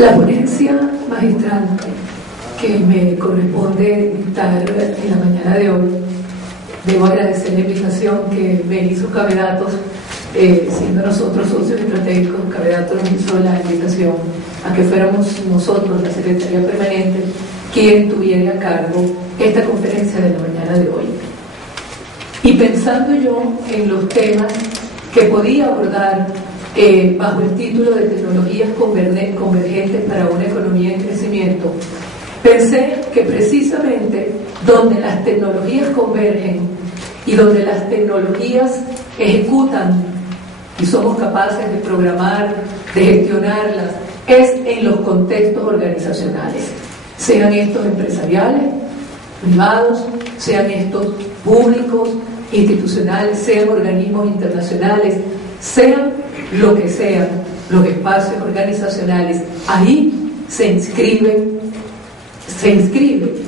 La ponencia magistral que me corresponde dictar en la mañana de hoy, debo agradecer la invitación que me hizo Cavedatos, siendo nosotros socios estratégicos. Cavedatos nos hizo la invitación a que fuéramos nosotros, la Secretaría Permanente, quien tuviera a cargo esta conferencia de la mañana de hoy. Y pensando yo en los temas que podía abordar bajo el título de Tecnologías Convergentes para una Economía en Crecimiento, pensé que precisamente donde las tecnologías convergen y donde las tecnologías ejecutan y somos capaces de programar, de gestionarlas, es en los contextos organizacionales, sean estos empresariales, privados, sean estos públicos, institucionales, sean organismos internacionales, sean lo que sean los espacios organizacionales. Ahí se inscribe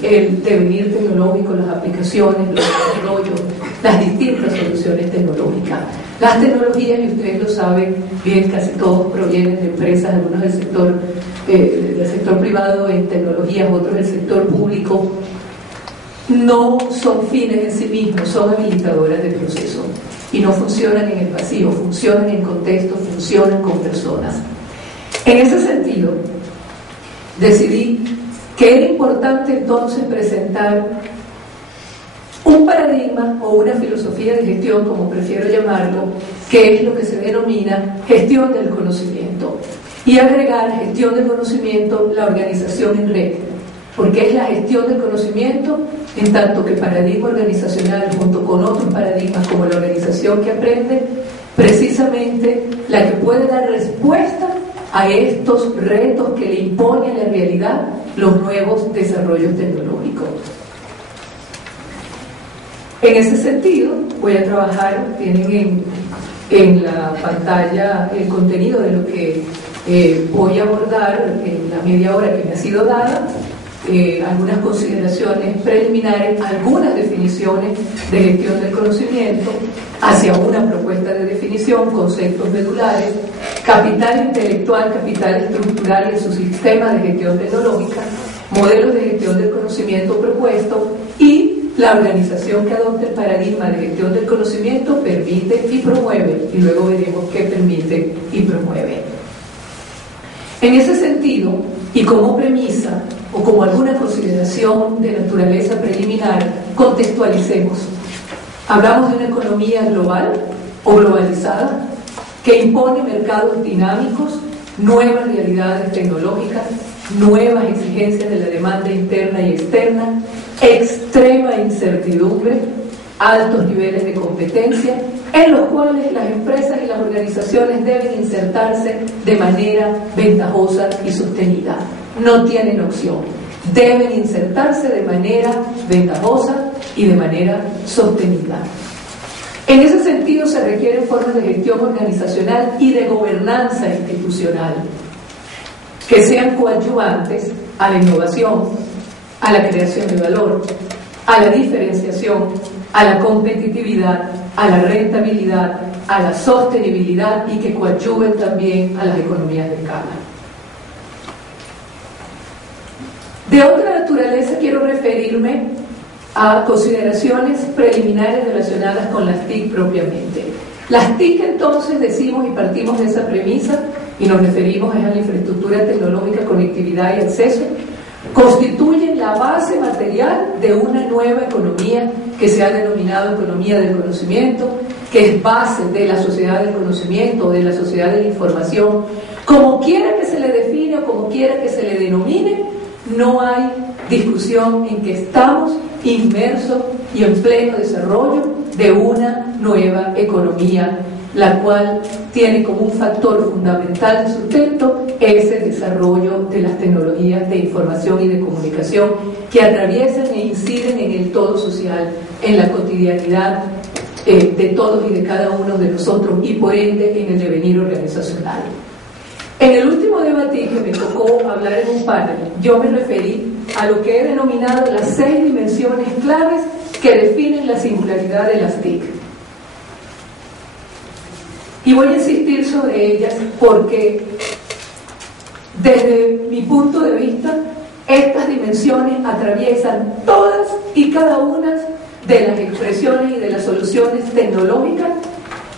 el devenir tecnológico, las aplicaciones, los desarrollos, las distintas soluciones tecnológicas. Las tecnologías, y ustedes lo saben bien, casi todos provienen de empresas, algunos del sector privado en tecnologías, otros del sector público. No son fines en sí mismos, son habilitadoras del proceso y no funcionan en el vacío, funcionan en contextos, funcionan con personas. En ese sentido, decidí que era importante entonces presentar un paradigma o una filosofía de gestión, como prefiero llamarlo, que es lo que se denomina gestión del conocimiento, y agregar gestión del conocimiento, la organización en red, porque es la gestión del conocimiento en tanto que paradigma organizacional junto con otros paradigmas como la organización que aprende, precisamente la que puede dar respuesta a estos retos que le impone a la realidad los nuevos desarrollos tecnológicos. En ese sentido, voy a trabajar, tienen en la pantalla el contenido de lo que voy a abordar en la media hora que me ha sido dada, algunas consideraciones preliminares, algunas definiciones de gestión del conocimiento, hacia una propuesta de definición, conceptos medulares, capital intelectual, capital estructural en su sistema de gestión tecnológica, modelos de gestión del conocimiento propuesto y la organización que adopta el paradigma de gestión del conocimiento permite y promueve, y luego veremos qué permite y promueve. En ese sentido, y como premisa o como alguna consideración de naturaleza preliminar, contextualicemos. Hablamos de una economía global o globalizada que impone mercados dinámicos, nuevas realidades tecnológicas, nuevas exigencias de la demanda interna y externa, extrema incertidumbre, altos niveles de competencia, en los cuales las empresas y las organizaciones deben insertarse de manera ventajosa y sostenida. No tienen opción, deben insertarse de manera ventajosa y de manera sostenida. En ese sentido se requieren formas de gestión organizacional y de gobernanza institucional que sean coadyuvantes a la innovación, a la creación de valor, a la diferenciación, a la competitividad, a la rentabilidad, a la sostenibilidad y que coadyuven también a las economías de escala. De otra naturaleza quiero referirme a consideraciones preliminares relacionadas con las TIC propiamente. Las TIC entonces decimos y partimos de esa premisa y nos referimos a la infraestructura tecnológica, conectividad y acceso, constituyen la base material de una nueva economía que se ha denominado economía del conocimiento, que es base de la sociedad del conocimiento, de la sociedad de la información. Como quiera que se le define o como quiera que se le denomine, no hay discusión en que estamos inmersos y en pleno desarrollo de una nueva economía, la cual tiene como un factor fundamental de sustento ese desarrollo de las tecnologías de información y de comunicación que atraviesan e inciden en el todo social, en la cotidianidad de todos y de cada uno de nosotros y por ende en el devenir organizacional. En el último debate que me tocó hablar en un panel, yo me referí a lo que he denominado las 6 dimensiones claves que definen la singularidad de las TIC. Y voy a insistir sobre ellas porque Desde mi punto de vista, estas dimensiones atraviesan todas y cada una de las expresiones y de las soluciones tecnológicas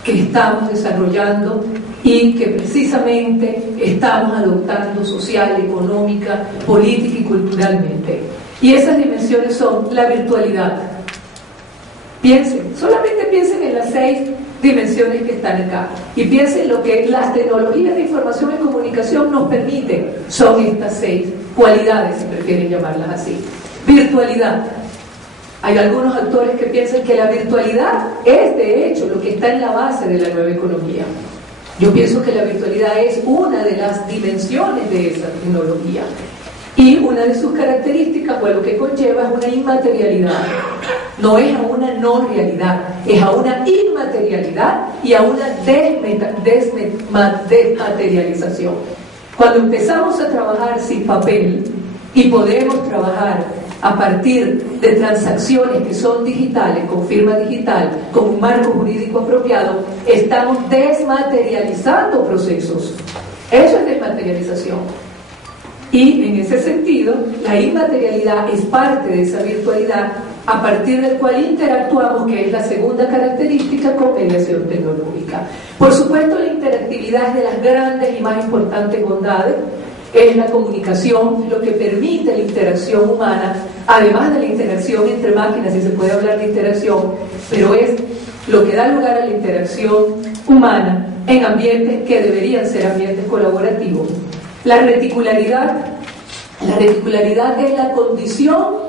que estamos desarrollando y que precisamente estamos adoptando social, económica, política y culturalmente. Y esas dimensiones son la virtualidad. Solamente piensen en las 6 dimensiones que están acá y piensen lo que las tecnologías de información y comunicación nos permiten. Son estas 6 cualidades, si prefieren llamarlas así. Virtualidad. Hay algunos autores que piensan que la virtualidad es, de hecho, lo que está en la base de la nueva economía. Yo pienso que la virtualidad es una de las dimensiones de esa tecnología. Y una de sus características, o lo que conlleva, es una inmaterialidad. No es a una no realidad, es a una inmaterialidad y a una desmaterialización. Cuando empezamos a trabajar sin papel y podemos trabajar a partir de transacciones que son digitales, con firma digital, con un marco jurídico apropiado, estamos desmaterializando procesos. Eso es desmaterialización. Y en ese sentido, la inmaterialidad es parte de esa virtualidad a partir del cual interactuamos, que es la segunda característica, con mediación tecnológica. Por supuesto, la interactividad es de las grandes y más importantes bondades. Es la comunicación lo que permite la interacción humana, además de la interacción entre máquinas, si se puede hablar de interacción, pero es lo que da lugar a la interacción humana en ambientes que deberían ser ambientes colaborativos. La reticularidad es la condición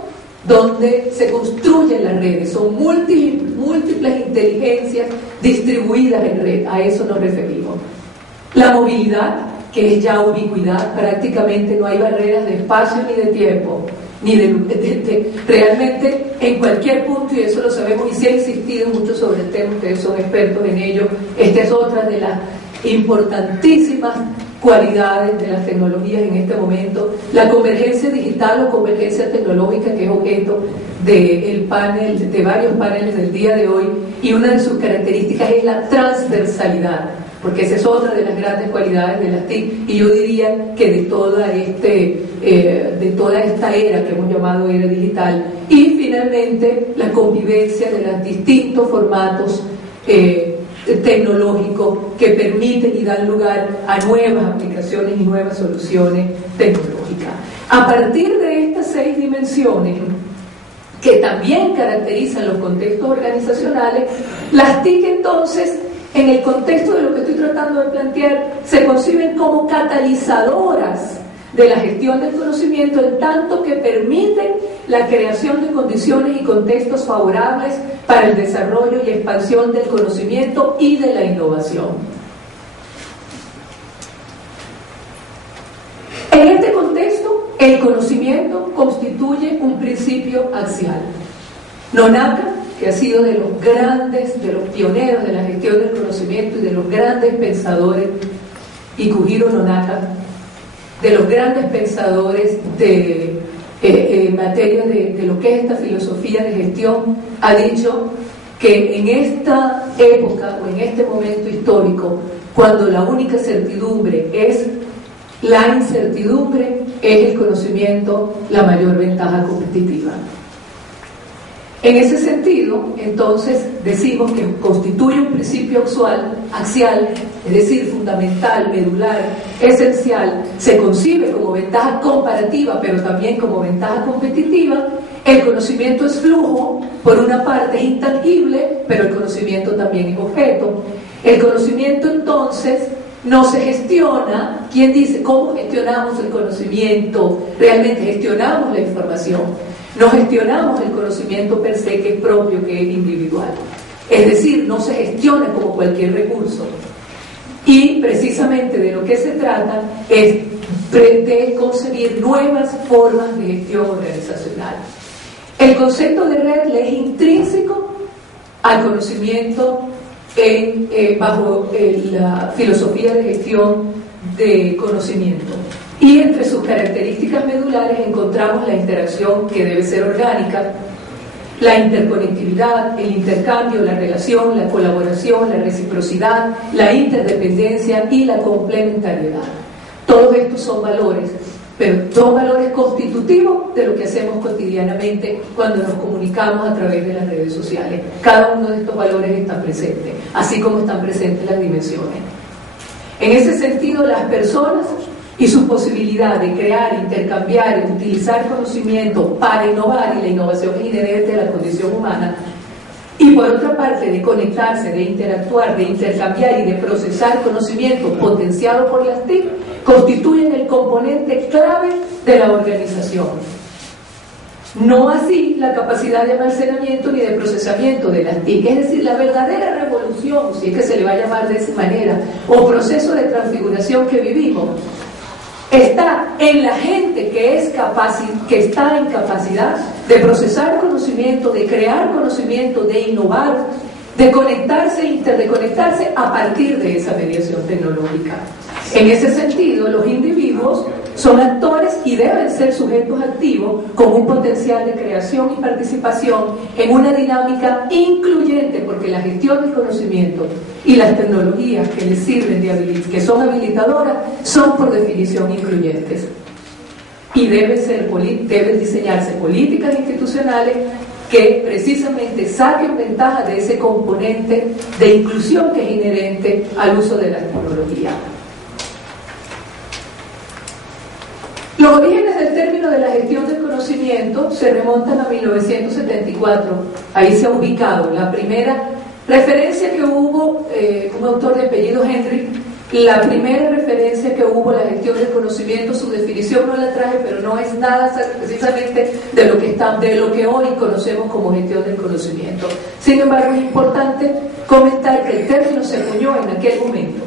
donde se construyen las redes, son múltiples inteligencias distribuidas en red, a eso nos referimos. La movilidad, que es ya ubicuidad, prácticamente no hay barreras de espacio ni de tiempo, ni realmente en cualquier punto, y eso lo sabemos, y se ha insistido mucho sobre el tema, ustedes son expertos en ello. Esta es otra de las importantísimas cualidades de las tecnologías en este momento, la convergencia digital o convergencia tecnológica, que es objeto de varios paneles del día de hoy, y una de sus características es la transversalidad, porque esa es otra de las grandes cualidades de las TIC, y yo diría que de toda esta era que hemos llamado era digital. Y finalmente la convivencia de los distintos formatos tecnológicos que permiten y dan lugar a nuevas aplicaciones y nuevas soluciones tecnológicas. A partir de estas 6 dimensiones, que también caracterizan los contextos organizacionales, las TIC entonces, en el contexto de lo que estoy tratando de plantear, se conciben como catalizadoras de la gestión del conocimiento, en tanto que permiten la creación de condiciones y contextos favorables para el desarrollo y expansión del conocimiento y de la innovación. En este contexto, el conocimiento constituye un principio axial. Nonaka, que ha sido de los grandes, de los pioneros de la gestión del conocimiento y de los grandes pensadores, y Kujiro Nonaka, de los grandes pensadores en materia de lo que es esta filosofía de gestión, ha dicho que en esta época o en este momento histórico, cuando la única certidumbre es la incertidumbre, es el conocimiento la mayor ventaja competitiva. En ese sentido, entonces, decimos que constituye un principio axial, es decir, fundamental, medular, esencial, se concibe como ventaja comparativa, pero también como ventaja competitiva. El conocimiento es flujo, por una parte es intangible, pero el conocimiento también es objeto. El conocimiento, entonces, no se gestiona. ¿Quién dice cómo gestionamos el conocimiento? Realmente gestionamos la información. No gestionamos el conocimiento per se, que es propio, que es individual. Es decir, no se gestiona como cualquier recurso. Y precisamente de lo que se trata es de concebir nuevas formas de gestión organizacional. El concepto de red le es intrínseco al conocimiento bajo la filosofía de gestión de conocimiento. Y entre sus características medulares encontramos la interacción, que debe ser orgánica, la interconectividad, el intercambio, la relación, la colaboración, la reciprocidad, la interdependencia y la complementariedad. Todos estos son valores, pero son valores constitutivos de lo que hacemos cotidianamente cuando nos comunicamos a través de las redes sociales. Cada uno de estos valores está presente, así como están presentes las dimensiones. En ese sentido, las personas y su posibilidad de crear, intercambiar y utilizar conocimiento para innovar, y la innovación es inherente a la condición humana, y por otra parte de conectarse, de interactuar, de intercambiar y de procesar conocimiento potenciado por las TIC, constituyen el componente clave de la organización. No así la capacidad de almacenamiento ni de procesamiento de las TIC, es decir, la verdadera revolución, si es que se le va a llamar de esa manera, o proceso de transfiguración que vivimos, está en la gente que está en capacidad de procesar conocimiento, de crear conocimiento, de innovar, de conectarse e interconectarse a partir de esa mediación tecnológica. En ese sentido, los individuos son actores y deben ser sujetos activos con un potencial de creación y participación en una dinámica incluyente, porque la gestión del conocimiento y las tecnologías que les sirven que son habilitadoras son por definición incluyentes. Y deben diseñarse políticas institucionales que precisamente saquen ventaja de ese componente de inclusión que es inherente al uso de la tecnología. Los orígenes del término de la gestión del conocimiento se remontan a 1974. Ahí se ha ubicado la primera referencia que hubo, un autor de apellido Henry, la primera referencia que hubo a la gestión del conocimiento. Su definición no la traje, pero no es nada precisamente de lo que hoy conocemos como gestión del conocimiento. Sin embargo, es importante comentar que el término se acuñó en aquel momento.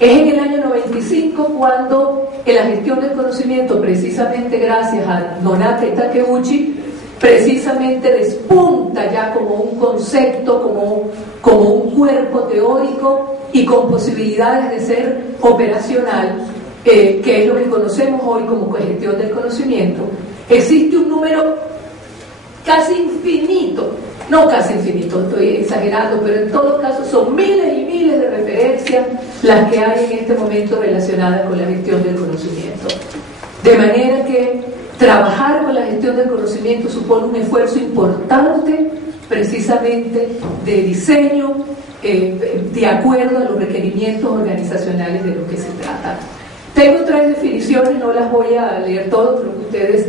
Es en el año 95 cuando en la gestión del conocimiento, precisamente gracias a Nonaka y Takeuchi, precisamente despunta ya como un concepto, como un cuerpo teórico y con posibilidades de ser operacional, que es lo que conocemos hoy como gestión del conocimiento. Existe un número casi infinito, no casi infinito, estoy exagerando, pero en todo caso son miles y miles de referencias las que hay en este momento relacionadas con la gestión del conocimiento. De manera que trabajar con la gestión del conocimiento supone un esfuerzo importante, precisamente de diseño, de acuerdo a los requerimientos organizacionales de los que se trata. Tengo 3 definiciones, no las voy a leer todas, creo que ustedes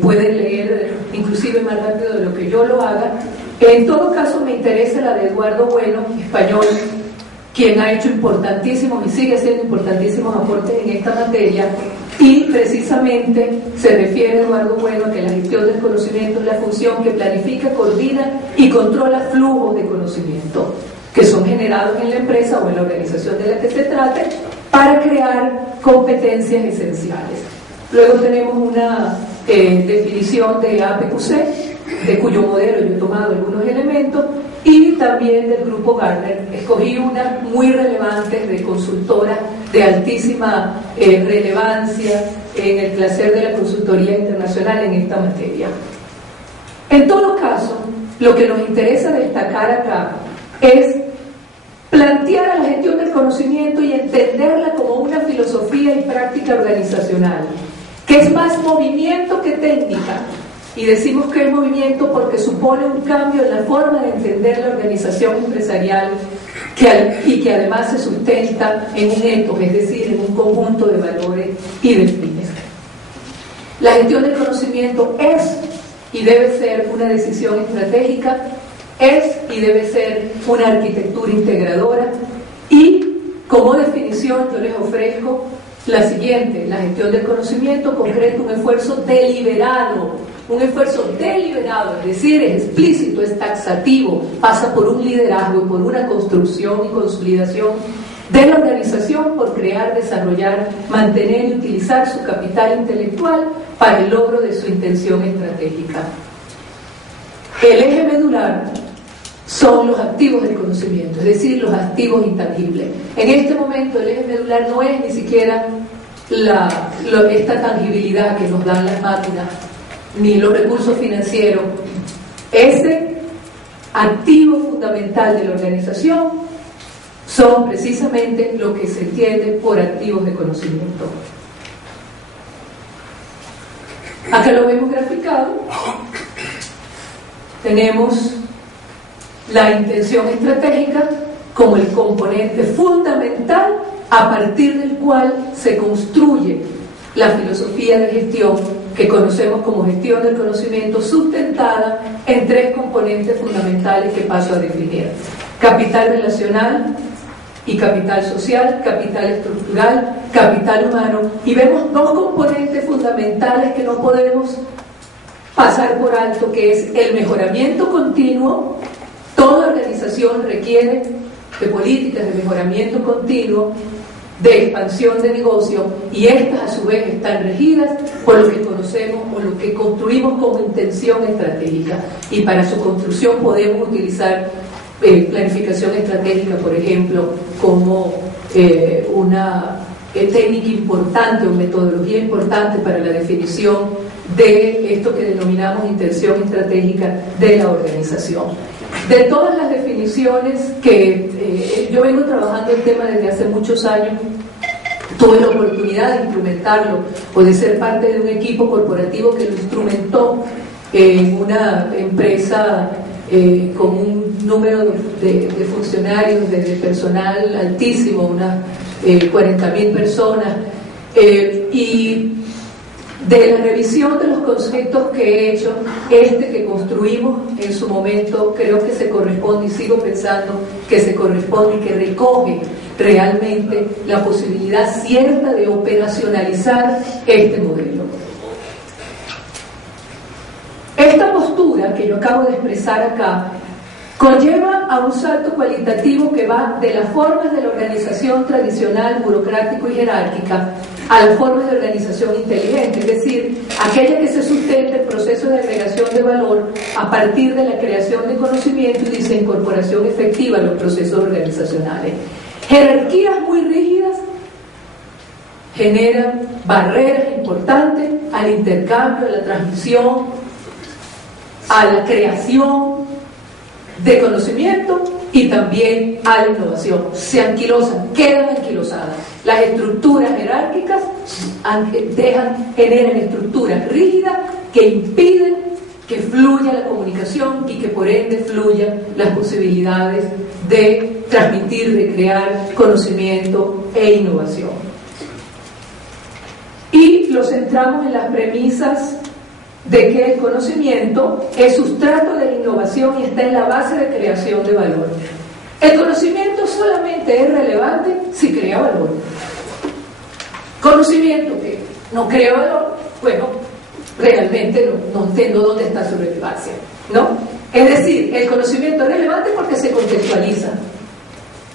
pueden leer inclusive más rápido de lo que yo lo haga. En todo caso me interesa la de Eduardo Bueno, español, quien ha hecho importantísimos y sigue haciendo importantísimos aportes en esta materia, y precisamente se refiere Eduardo Bueno a que la gestión del conocimiento es la función que planifica, coordina y controla flujos de conocimiento que son generados en la empresa o en la organización de la que se trate para crear competencias esenciales. Luego tenemos una definición de APQC, de cuyo modelo yo he tomado algunos elementos, y también del grupo Gartner. Escogí una muy relevante de consultora de altísima relevancia en el placer de la consultoría internacional en esta materia. En todo caso, lo que nos interesa destacar acá es plantear a la gestión del conocimiento y entenderla como una filosofía y práctica organizacional, que es más movimiento que técnica. Y decimos que es movimiento porque supone un cambio en la forma de entender la organización empresarial y que además se sustenta en un ethos, es decir, en un conjunto de valores y de fines. La gestión del conocimiento es y debe ser una decisión estratégica, es y debe ser una arquitectura integradora, y como definición yo les ofrezco la siguiente: la gestión del conocimiento concreta un esfuerzo deliberado, es decir, es explícito, es taxativo, pasa por un liderazgo y por una construcción y consolidación de la organización por crear, desarrollar, mantener y utilizar su capital intelectual para el logro de su intención estratégica. El eje medular son los activos del conocimiento, es decir, los activos intangibles. En este momento el eje medular no es ni siquiera esta tangibilidad que nos dan las máquinas ni los recursos financieros. Ese activo fundamental de la organización son precisamente lo que se entiende por activos de conocimiento. Acá lo vemos graficado. Tenemos la intención estratégica como el componente fundamental a partir del cual se construye la filosofía de gestión que conocemos como gestión del conocimiento, sustentada en tres componentes fundamentales que paso a definir: capital relacional y capital social, capital estructural, capital humano. Y vemos dos componentes fundamentales que no podemos pasar por alto, que es el mejoramiento continuo. Toda organización requiere de políticas de mejoramiento continuo, de expansión de negocio, y estas a su vez están regidas por lo que conocemos o lo que construimos como intención estratégica, y para su construcción podemos utilizar planificación estratégica, por ejemplo, como una técnica importante o metodología importante para la definición de esto que denominamos intención estratégica de la organización. De todas las definiciones que yo vengo trabajando el tema desde hace muchos años, tuve la oportunidad de implementarlo o de ser parte de un equipo corporativo que lo instrumentó en una empresa con un número de funcionarios, de personal altísimo, unas 40.000 personas, y de la revisión de los conceptos que he hecho, que construimos en su momento, creo que se corresponde, y sigo pensando que se corresponde y que recoge realmente la posibilidad cierta de operacionalizar este modelo. Esta postura que yo acabo de expresar acá conlleva a un salto cualitativo que va de las formas de la organización tradicional, burocrático y jerárquica, a las formas de organización inteligente, es decir, aquella que se sustenta en procesos de agregación de valor a partir de la creación de conocimiento y de incorporación efectiva a los procesos organizacionales. Jerarquías muy rígidas generan barreras importantes al intercambio, a la transmisión, a la creación de conocimiento y también a la innovación. Se anquilosan, quedan anquilosadas. Las estructuras jerárquicas generan estructuras rígidas que impiden que fluya la comunicación y que por ende fluyan las posibilidades de transmitir, de crear conocimiento e innovación. Y lo centramos en las premisas de que el conocimiento es sustrato de la innovación y está en la base de creación de valor. El conocimiento solamente es relevante si crea valor. Conocimiento que no crea valor, bueno, realmente no entiendo dónde está su relevancia, ¿no? Es decir, el conocimiento es relevante porque se contextualiza,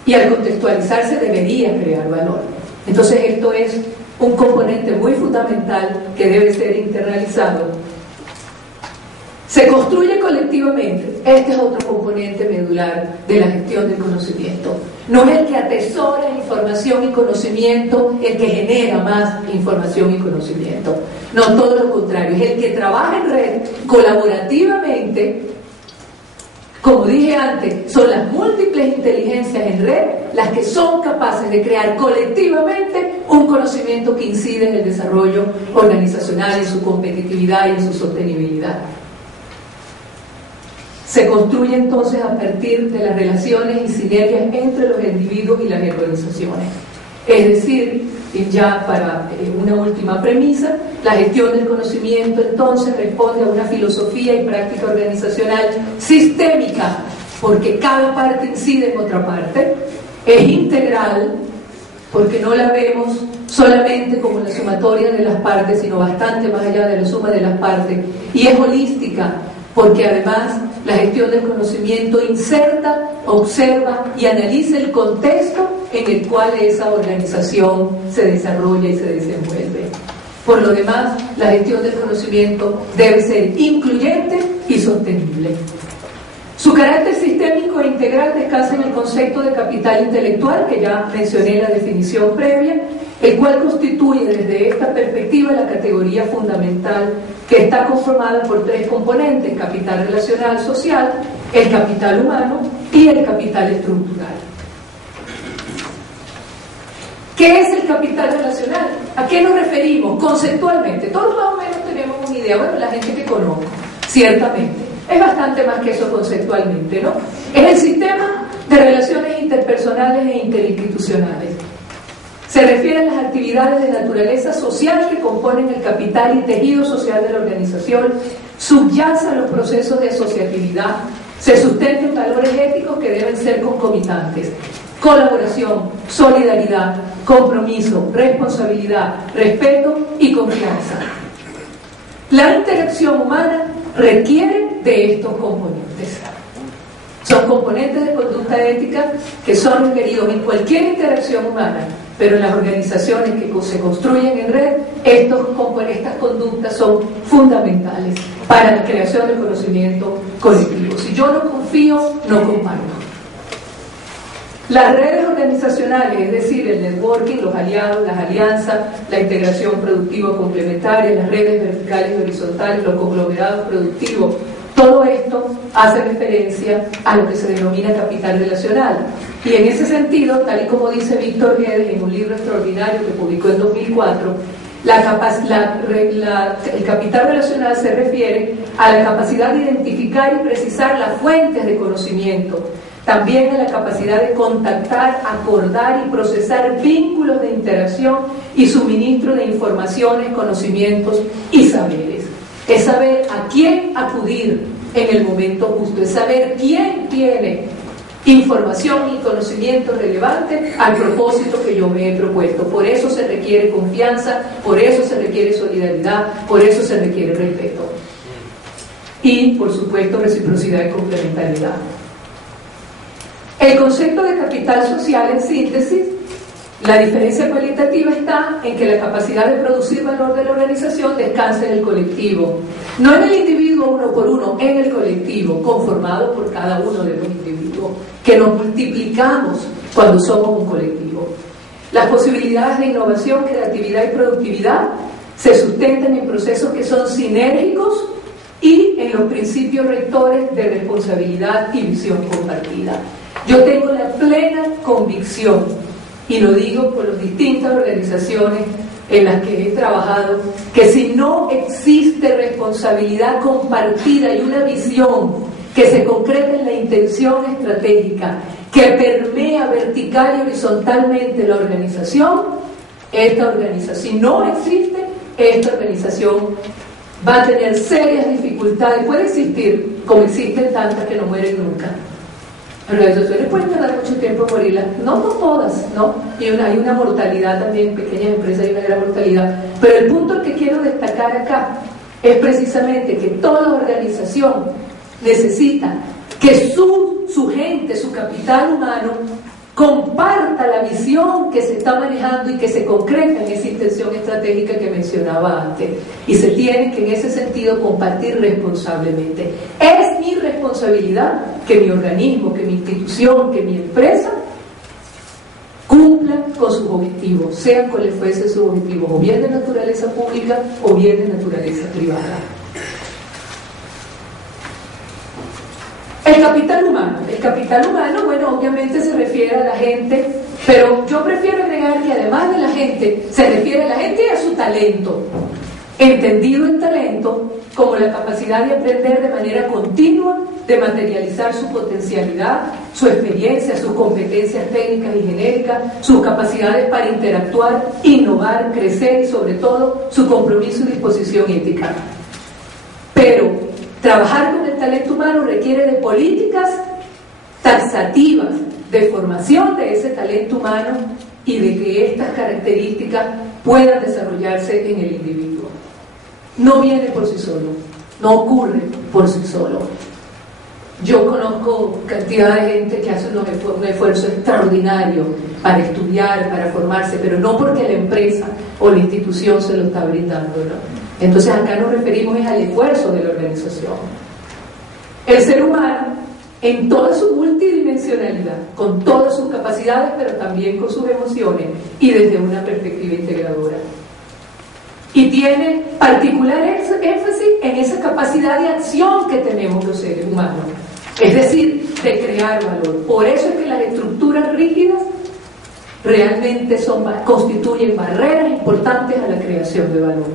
y al contextualizarse debería crear valor. Entonces esto es un componente muy fundamental que debe ser internalizado. Se construye colectivamente. Este es otro componente medular de la gestión del conocimiento. No es el que atesora información y conocimiento el que genera más información y conocimiento. No, todo lo contrario. Es el que trabaja en red colaborativamente. Como dije antes, son las múltiples inteligencias en red las que son capaces de crear colectivamente un conocimiento que incide en el desarrollo organizacional, en su competitividad y en su sostenibilidad. Se construye entonces a partir de las relaciones y sinergias entre los individuos y las organizaciones. Es decir, ya para una última premisa, la gestión del conocimiento entonces responde a una filosofía y práctica organizacional sistémica, porque cada parte incide en otra parte, es integral, porque no la vemos solamente como la sumatoria de las partes, sino bastante más allá de la suma de las partes, y es holística, porque además la gestión del conocimiento inserta, observa y analiza el contexto en el cual esa organización se desarrolla y se desenvuelve. Por lo demás, la gestión del conocimiento debe ser incluyente y sostenible. Su carácter sistémico e integral descansa en el concepto de capital intelectual, que ya mencioné en la definición previa, el cual constituye desde esta perspectiva la categoría fundamental que está conformada por tres componentes: capital relacional social, el capital humano y el capital estructural. ¿Qué es el capital relacional? ¿A qué nos referimos conceptualmente? Todos más o menos tenemos una idea idea, bueno, la gente que conozco, ciertamente. Es bastante más que eso conceptualmente, ¿no? Es el sistema de relaciones interpersonales e interinstitucionales. Se refiere a las actividades de naturaleza social que componen el capital y tejido social de la organización, subyace a los procesos de asociatividad, se sustenta en valores éticos que deben ser concomitantes: colaboración, solidaridad, compromiso, responsabilidad, respeto y confianza. La interacción humana requiere de estos componentes. Son componentes de conducta ética que son requeridos en cualquier interacción humana, pero en las organizaciones que se construyen en red, estas conductas son fundamentales para la creación del conocimiento colectivo. Si yo no confío, no comparto. Las redes organizacionales, es decir, el networking, los aliados, las alianzas, la integración productiva complementaria, las redes verticales y horizontales, los conglomerados productivos, todo esto hace referencia a lo que se denomina capital relacional. Y en ese sentido, tal y como dice Víctor Guedes en un libro extraordinario que publicó en 2004, el capital relacional se refiere a la capacidad de identificar y precisar las fuentes de conocimiento, también a la capacidad de contactar, acordar y procesar vínculos de interacción y suministro de informaciones, conocimientos y saberes. Es saber a quién acudir en el momento justo, es saber quién tiene información y conocimiento relevante al propósito que yo me he propuesto. Por eso se requiere confianza, por eso se requiere solidaridad, por eso se requiere respeto. Y, por supuesto, reciprocidad y complementariedad. El concepto de capital social, en síntesis, la diferencia cualitativa está en que la capacidad de producir valor de la organización descansa en el colectivo, no en el individuo uno por uno, en el colectivo, conformado por cada uno de los individuos, que nos multiplicamos cuando somos un colectivo. Las posibilidades de innovación, creatividad y productividad se sustentan en procesos que son sinérgicos y en los principios rectores de responsabilidad y visión compartida. Yo tengo la plena convicción, y lo digo por las distintas organizaciones en las que he trabajado, que si no existe responsabilidad compartida y una visión que se concreta en la intención estratégica, que permea vertical y horizontalmente la organización, si no existe, esta organización va a tener serias dificultades. Puede existir, como existen tantas que no mueren nunca. Las organizaciones pueden tardar mucho tiempo en morirlas, no todas, ¿no? Y hay una mortalidad también, en pequeñas empresas hay una gran mortalidad. Pero el punto que quiero destacar acá es precisamente que toda organización necesita que su gente, su capital humano, comparta la visión que se está manejando y que se concreta en esa intención estratégica que mencionaba antes. Y se tiene que en ese sentido compartir responsablemente. Es mi responsabilidad que mi organismo, que mi institución, que mi empresa cumplan con sus objetivos, sean cuales fuesen sus objetivos, o bien de naturaleza pública o bien de naturaleza privada. El capital humano, bueno, obviamente se refiere a la gente, pero yo prefiero agregar que además de la gente, se refiere a la gente y a su talento, entendido en talento como la capacidad de aprender de manera continua, de materializar su potencialidad, su experiencia, sus competencias técnicas y genéricas, sus capacidades para interactuar, innovar, crecer y sobre todo su compromiso y disposición ética. Pero trabajar con el talento humano requiere de políticas taxativas de formación de ese talento humano y de que estas características puedan desarrollarse en el individuo. No viene por sí solo, no ocurre por sí solo. Yo conozco cantidad de gente que hace un esfuerzo extraordinario para estudiar, para formarse, pero no porque la empresa o la institución se lo está brindando, ¿no? Entonces acá nos referimos al esfuerzo de la organización. El ser humano, en toda su multidimensionalidad, con todas sus capacidades, pero también con sus emociones y desde una perspectiva integradora. Y tiene particular énfasis en esa capacidad de acción que tenemos los seres humanos, es decir, de crear valor. Por eso es que las estructuras rígidas realmente constituyen barreras importantes a la creación de valor.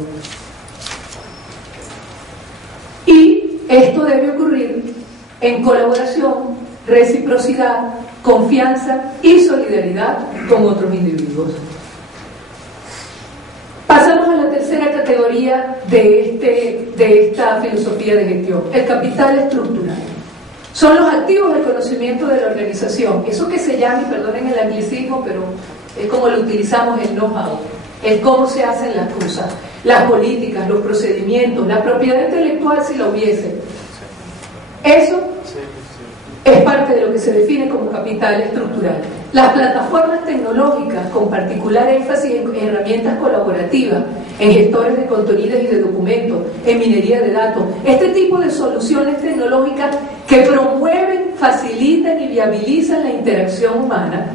debe ocurrir en colaboración, reciprocidad, confianza y solidaridad con otros individuos. Pasamos a la tercera categoría de esta filosofía de gestión, el capital estructural. Son los activos del conocimiento de la organización, eso que se llama, y perdonen el anglicismo, pero es como lo utilizamos, el know-how, el cómo se hacen las cosas, las políticas, los procedimientos, la propiedad intelectual si la hubiese. Eso es parte de lo que se define como capital estructural. Las plataformas tecnológicas, con particular énfasis en herramientas colaborativas, en gestores de contenidos y de documentos, en minería de datos, este tipo de soluciones tecnológicas que promueven, facilitan y viabilizan la interacción humana,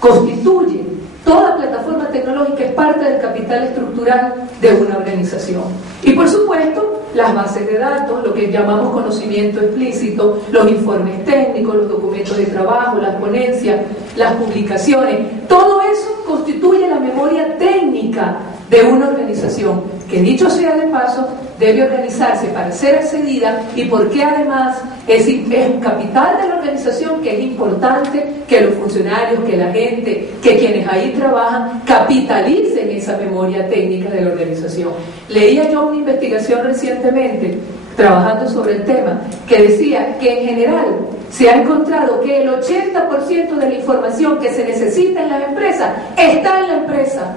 constituyen toda plataforma tecnológica, es parte del capital estructural de una organización. Y por supuesto, las bases de datos, lo que llamamos conocimiento explícito, los informes técnicos, los documentos de trabajo, las ponencias, las publicaciones, todo eso constituye la memoria técnica de una organización, que dicho sea de paso, debe organizarse para ser accedida, y porque además es un capital de la organización que es importante que los funcionarios, que la gente, que quienes ahí trabajan capitalicen esa memoria técnica de la organización. Leía yo una investigación recientemente trabajando sobre el tema que decía que en general se ha encontrado que el 80% de la información que se necesita en las empresas está en la empresa.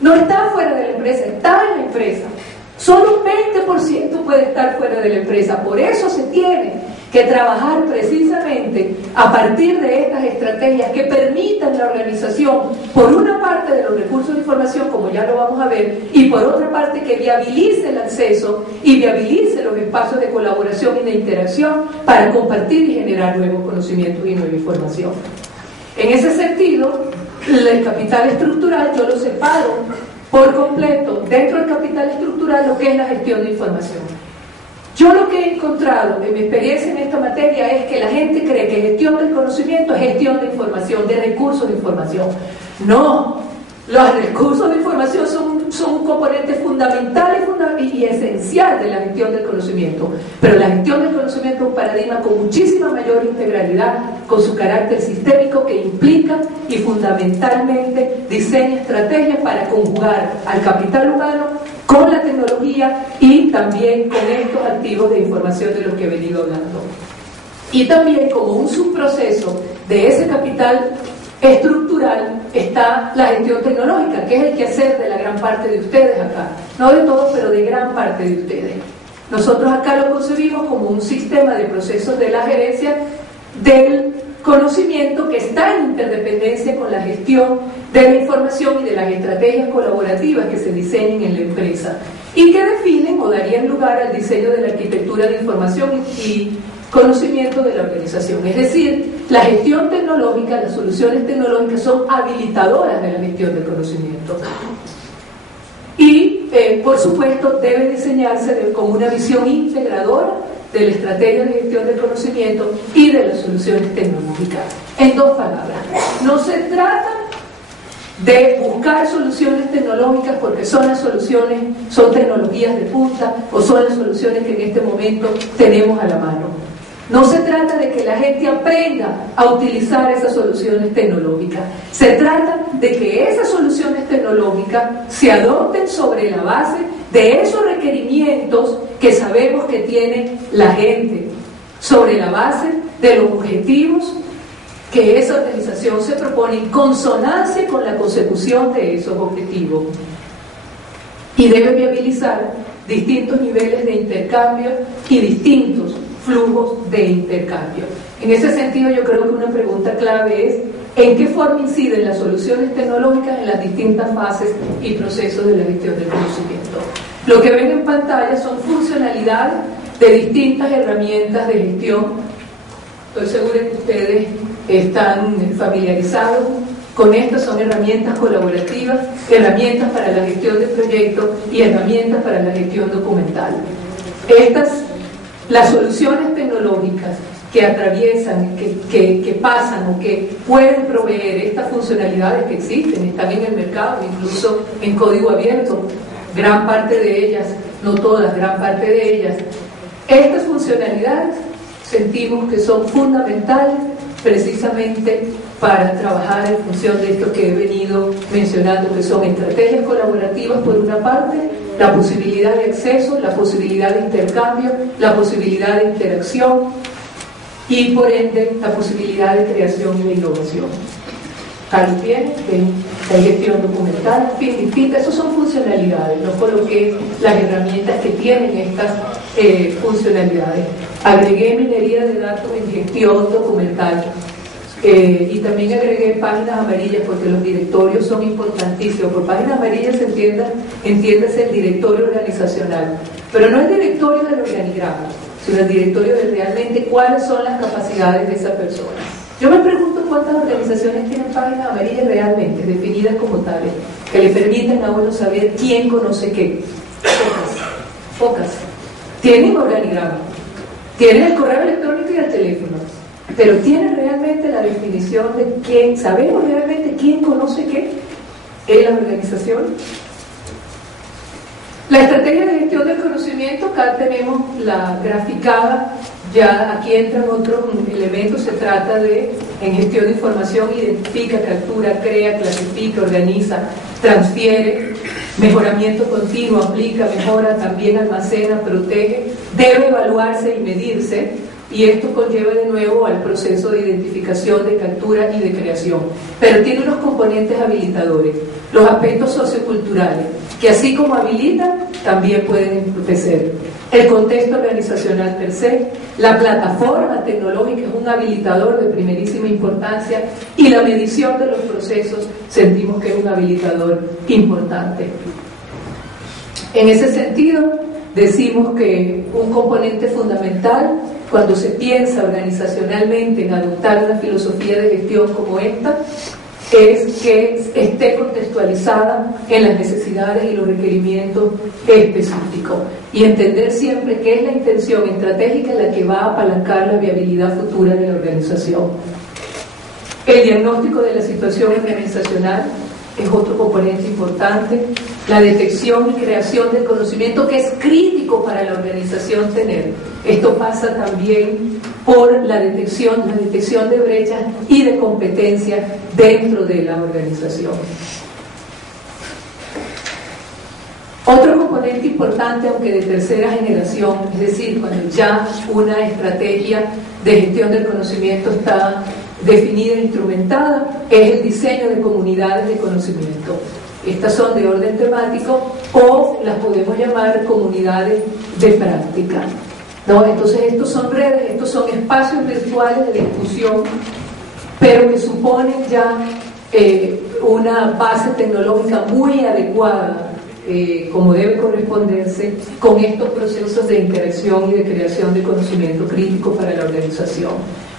No está fuera de la empresa, está en la empresa. Solo un 20% puede estar fuera de la empresa. Por eso se tiene que trabajar precisamente a partir de estas estrategias que permitan la organización, por una parte, de los recursos de información, como ya lo vamos a ver, y por otra parte que viabilice el acceso y viabilice los espacios de colaboración y de interacción para compartir y generar nuevos conocimientos y nueva información. En ese sentido, el capital estructural yo lo separo por completo dentro del capital estructural lo que es la gestión de información. Yo lo que he encontrado en mi experiencia en esta materia es que la gente cree que gestión del conocimiento es gestión de información, de recursos de información. No, los recursos de información son un componente fundamental y esencial de la gestión del conocimiento, pero la gestión del conocimiento es un paradigma con muchísima mayor integralidad, con su carácter sistémico, que implica y fundamentalmente diseña estrategias para conjugar al capital humano con la tecnología y también con estos activos de información de los que he venido hablando. Y también como un subproceso de ese capital estructural está la gestión tecnológica, que es el quehacer de la gran parte de ustedes acá, no de todos, pero de gran parte de ustedes. Nosotros acá lo concebimos como un sistema de procesos de la gerencia del conocimiento que está en interdependencia con la gestión de la información y de las estrategias colaborativas que se diseñen en la empresa y que definen o darían lugar al diseño de la arquitectura de información y conocimiento de la organización. Es decir, la gestión tecnológica, las soluciones tecnológicas son habilitadoras de la gestión del conocimiento. Y, por supuesto, debe diseñarse con una visión integradora de la estrategia de gestión del conocimiento y de las soluciones tecnológicas. En dos palabras, no se trata de buscar soluciones tecnológicas porque son las soluciones, son tecnologías de punta o son las soluciones que en este momento tenemos a la mano. No se trata de que la gente aprenda a utilizar esas soluciones tecnológicas. Se trata de que esas soluciones tecnológicas se adopten sobre la base de esos requerimientos que sabemos que tiene la gente, sobre la base de los objetivos que esa organización se propone en consonancia con la consecución de esos objetivos. Y debe viabilizar distintos niveles de intercambio y distintos flujos de intercambio. En ese sentido, yo creo que una pregunta clave es ¿en qué forma inciden las soluciones tecnológicas en las distintas fases y procesos de la gestión del conocimiento? Lo que ven en pantalla son funcionalidades de distintas herramientas de gestión. Estoy segura que ustedes están familiarizados con estas. Son herramientas colaborativas, herramientas para la gestión de proyectos y herramientas para la gestión documental. Las soluciones tecnológicas que atraviesan, que pasan o que pueden proveer estas funcionalidades que existen, están en el mercado, incluso en código abierto, gran parte de ellas, no todas, gran parte de ellas, Estas funcionalidades sentimos que son fundamentales precisamente para trabajar en función de esto que he venido mencionando, que son estrategias colaborativas por una parte, la posibilidad de acceso, la posibilidad de intercambio, la posibilidad de interacción y por ende la posibilidad de creación y de innovación. Carlos viene de gestión documental, en fin, distintas, esas son funcionalidades, no coloqué las herramientas que tienen estas funcionalidades. Agregué minería de datos en gestión documental y también agregué páginas amarillas porque los directorios son importantísimos. Por páginas amarillas entiéndase el directorio organizacional, pero no el directorio del organigrama, sino el directorio de realmente cuáles son las capacidades de esa persona. Yo me pregunto cuántas organizaciones tienen páginas amarillas realmente definidas como tales, que le permiten a uno saber quién conoce qué. Pocas. Tienen organigrama, tienen el correo electrónico y el teléfono, pero tienen realmente la definición de quién, sabemos realmente quién conoce qué en la organización. La estrategia de gestión del conocimiento, acá tenemos la graficada. Ya aquí entran otros elementos, se trata de, en gestión de información, identifica, captura, crea, clasifica, organiza, transfiere, mejoramiento continuo, aplica, mejora, también almacena, protege, debe evaluarse y medirse, y esto conlleva de nuevo al proceso de identificación, de captura y de creación. Pero tiene unos componentes habilitadores, los aspectos socioculturales, que así como habilitan, también pueden entorpecer. El contexto organizacional per se, la plataforma tecnológica es un habilitador de primerísima importancia y la medición de los procesos sentimos que es un habilitador importante. En ese sentido, decimos que un componente fundamental cuando se piensa organizacionalmente en adoptar una filosofía de gestión como esta es que esté contextualizada en las necesidades y los requerimientos específicos y entender siempre que es la intención estratégica la que va a apalancar la viabilidad futura de la organización. El diagnóstico de la situación organizacional es otro componente importante, la detección y creación del conocimiento que es crítico para la organización tener. Esto pasa también por la detección de brechas y de competencias dentro de la organización. Otro componente importante, aunque de tercera generación, es decir, cuando ya una estrategia de gestión del conocimiento está definida e instrumentada, es el diseño de comunidades de conocimiento. Estas son de orden temático o las podemos llamar comunidades de práctica, ¿no? Entonces estos son redes, estos son espacios virtuales de discusión, pero que suponen ya una base tecnológica muy adecuada, como debe corresponderse, con estos procesos de interacción y de creación de conocimiento crítico para la organización.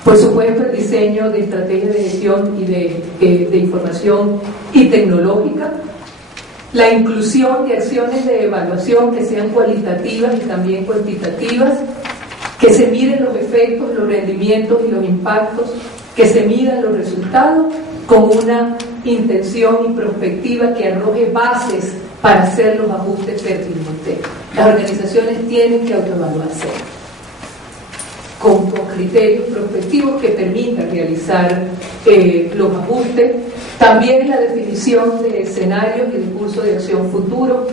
Por supuesto, el diseño de estrategias de gestión y de información y tecnológica, la inclusión de acciones de evaluación que sean cualitativas y también cuantitativas, que se miden los efectos, los rendimientos y los impactos, que se midan los resultados con una intención y perspectiva que arroje bases para hacer los ajustes pertinentes. Las organizaciones tienen que autoevaluarse con criterios prospectivos que permitan realizar los ajustes. También la definición de escenarios y de curso de acción futuro.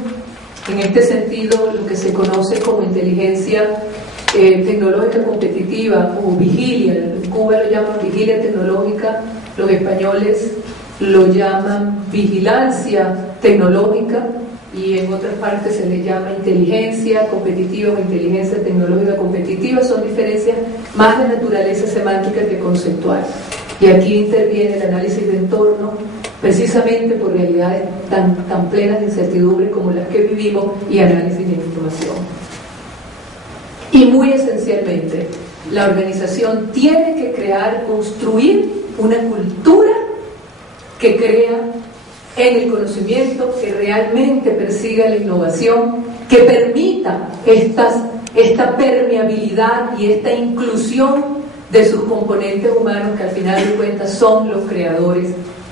En este sentido, lo que se conoce como inteligencia tecnológica competitiva o vigilia, en Cuba lo llaman vigilia tecnológica, los españoles lo llaman vigilancia tecnológica y en otras partes se le llama inteligencia competitiva o inteligencia tecnológica competitiva. Son diferencias más de naturaleza semántica que conceptual. Y aquí interviene el análisis de entorno, precisamente por realidades tan plenas de incertidumbre como las que vivimos, y análisis de información. Y muy esencialmente, la organización tiene que construir una cultura que crea en el conocimiento, que realmente persiga la innovación, que permita esta permeabilidad y esta inclusión de sus componentes humanos, que al final de cuentas son los creadores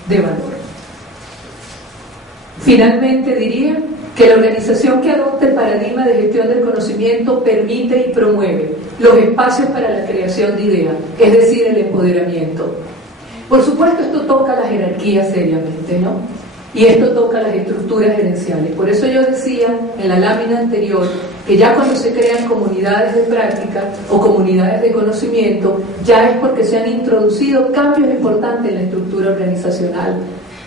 de valor. Finalmente diría que la organización que adopte el paradigma de gestión del conocimiento permite y promueve los espacios para la creación de ideas, es decir, el empoderamiento. Por supuesto, esto toca la jerarquía seriamente, ¿no? Y esto toca las estructuras gerenciales. Por eso yo decía en la lámina anterior que ya cuando se crean comunidades de práctica o comunidades de conocimiento, ya es porque se han introducido cambios importantes en la estructura organizacional,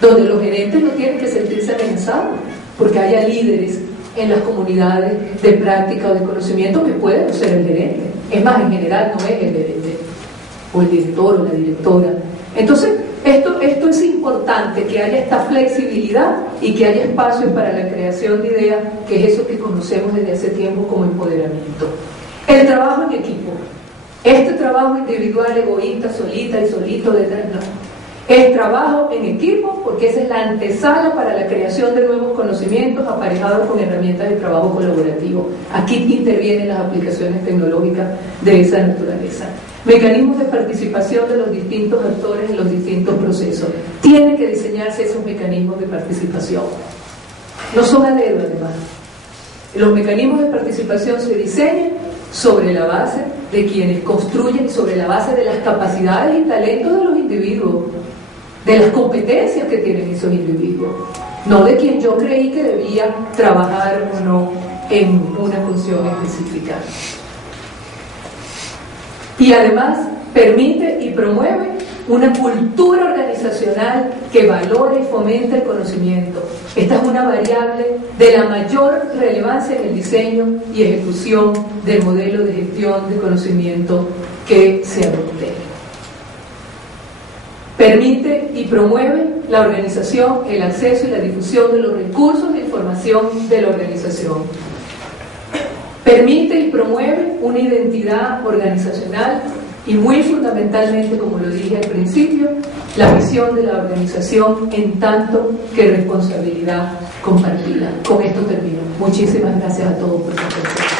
donde los gerentes no tienen que sentirse amenazados, porque haya líderes en las comunidades de práctica o de conocimiento que pueden no ser el gerente. Es más, en general no es el gerente, o el director o la directora. Entonces, esto es importante, que haya esta flexibilidad y que haya espacios para la creación de ideas, que es eso que conocemos desde hace tiempo como empoderamiento. El trabajo en equipo. Este trabajo individual, egoísta, solita y solito detrás, no. Es trabajo en equipo, porque esa es la antesala para la creación de nuevos conocimientos aparejados con herramientas de trabajo colaborativo. Aquí intervienen las aplicaciones tecnológicas de esa naturaleza. Mecanismos de participación de los distintos actores en los distintos procesos. Tienen que diseñarse esos mecanismos de participación. No son a dedo, además. Los mecanismos de participación se diseñan sobre la base de quienes construyen y sobre la base de las capacidades y talentos de los individuos, de las competencias que tienen esos individuos, no de quien yo creí que debía trabajar o no en una función específica. Y además permite y promueve una cultura organizacional que valore y fomente el conocimiento. Esta es una variable de la mayor relevancia en el diseño y ejecución del modelo de gestión de conocimiento que se adopte. Permite y promueve la organización, el acceso y la difusión de los recursos de información de la organización. Permite y promueve una identidad organizacional y muy fundamentalmente, como lo dije al principio, la visión de la organización en tanto que responsabilidad compartida. Con esto termino. Muchísimas gracias a todos por su atención.